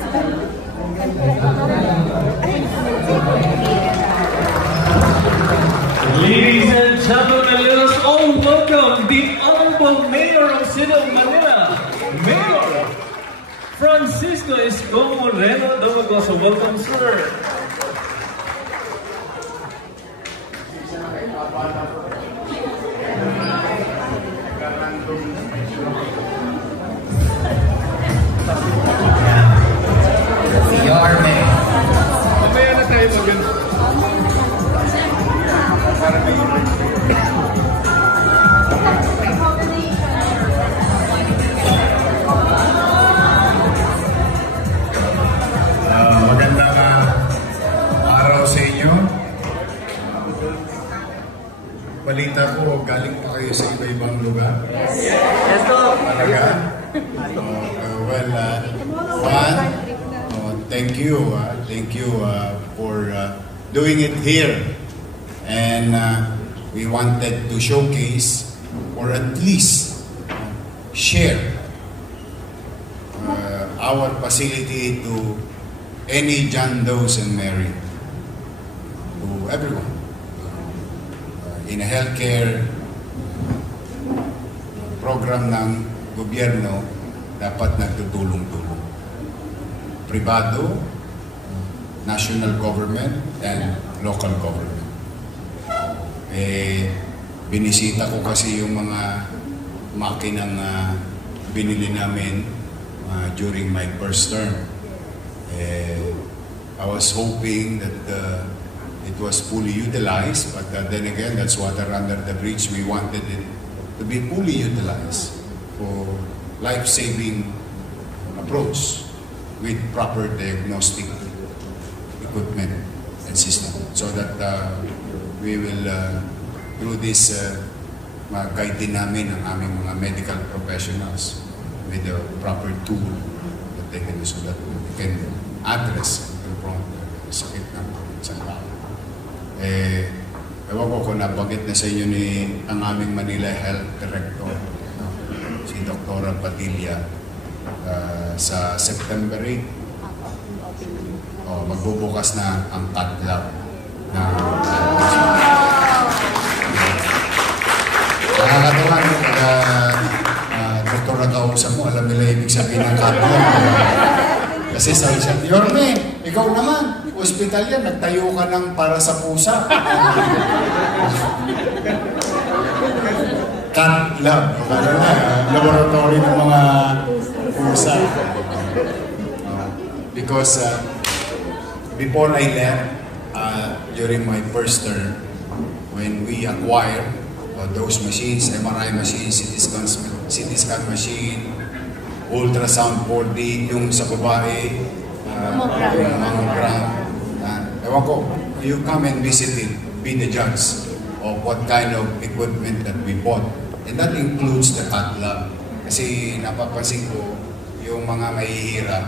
Ladies and gentlemen, let us all welcome the Honorable Mayor of City of Manila, Mayor Francisco Isko Moreno Domagoso. Welcome, sir. Mamaya na tayo mag-ganito. Magandang araw sa inyo. Balita ko, galing pa kayo sa iba-ibang lugar. Yes, sir. Talaga? Thank you. Thank you for doing it here. And we wanted to showcase or at least share our facility to any John Does and Mary, to everyone. In a healthcare program ng gobyerno, dapat nagtutulong-tulong. Privado, national government, and local government. Binisita ko kasi yung mga makinang binili namin during my first term. I was hoping that it was fully utilized, but then again, that's water under the bridge. We wanted it to be fully utilized for life-saving approach with proper diagnostic equipment and system, so that we will, through this, mag-guide din namin ang aming mga medical professionals with the proper tool that they can do so that we can address and confront the sakit ng isang tao. Ewan ko kung nabanggit na sa inyo ni ang aming Manila Health Director, si Dr. Padilla, sa September 8, magbubukas na ang CAT lab na nakakatawa doktor na kausap mo, alam nila ibig sabihin ng CAT lab. Kasi sabi siya, Yorme, ikaw naman, hospital yan, nagtayo ka ng para sa pusa. CAT lab, laboratory ng mga pusa. Because before I left, during my first term, when we acquired those machines, MRI machines, CT scan machine, ultrasound 4D, yung sa babae, yung mammogram. Ewan ko, you come and visit it, be the judge of what kind of equipment that we bought. And that includes the CAT lab. Kasi napapansin ko, yung mga mahihirap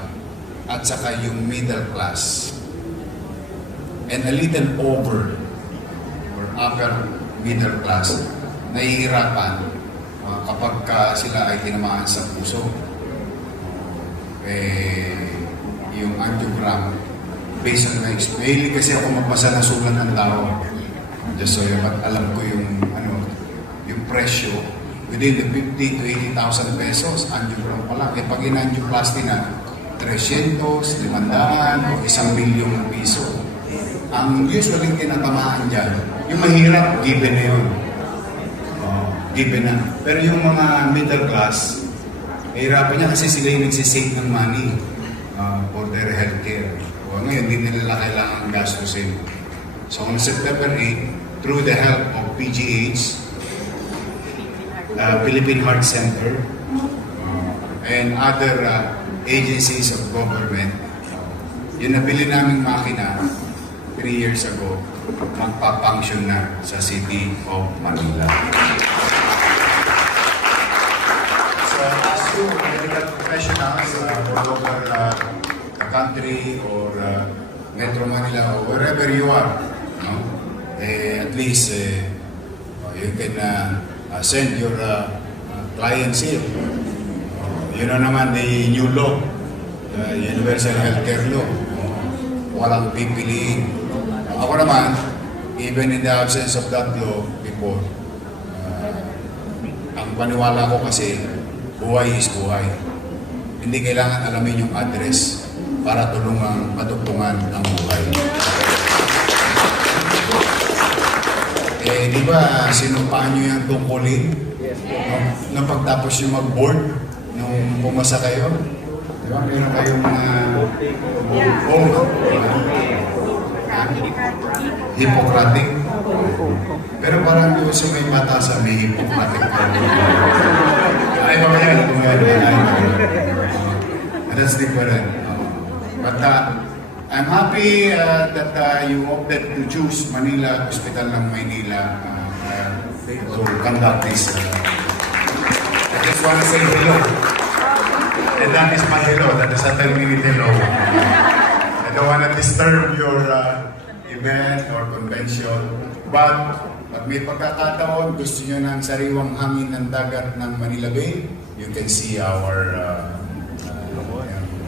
at saka yung middle class and a little over or upper middle class nahihirapan kapag sila ay tinamaan sa puso. Yung angiogram, based on my experience, kasi ako magbasa ng sulat ng tao, just so yung alam ko yung yung presyo within the 50 to 80,000 pesos angiogram pa lang. Pag in-angioplasty na 300, 500 o 1 milyong piso. Ang usually tinatamaan dyan, yung mahirap, given na yun. Given na. Pero yung mga middle class, mahirapan niya kasi sila yung nagsisave ng money for their healthcare. Ngayon, hindi nila kailangan gastusin. So, on September 8, through the help of PGH, Philippine Heart Center, and other agencies of government, yung nabili naming makina 3 years ago, magpa-function na sa City of Manila. So, as you medical professionals all over the country or Metro Manila or wherever you are, at least you can send your clients here. You know naman the new law Universal Healthcare Law. Walang pipiliin. Ako naman, even in the absence of that law before, ang paniwala ko kasi, buhay is buhay. Hindi kailangan alamin yung address para tulungang matugtungan ang buhay. Di ba, sinumpaan nyo yung tungkulin? No? Nung pagtapos yung mag-board, nung pumasa kayo, di ba, meron kayong Hippocratic. Pero parang doon sa may batasan, may Hippocratic. Ay, mamaya, that's different. But I'm happy that you opted to choose Manila, Hospital ng Maynila to conduct this. I just want to say hello. And that is my hello. That is a 10-minute hello. I don't want to disturb your event or convention. But pag may pagkakataon, gusto nyo ng sariwang hangin ng dagat ng Manila Bay, you can see our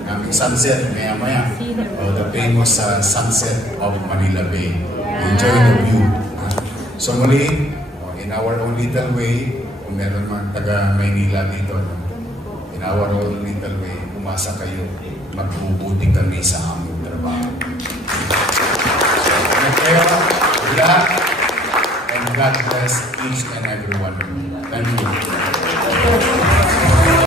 aming sunset maya-maya. The famous sunset of Manila Bay. Enjoy the view. So muli, in our own little way, kung meron man taga Maynila dito, in our own little way, umasa kayo, magbubuti kami sa aming trabaho. Kaya, lahat, and God bless each and every one of you. Thank you.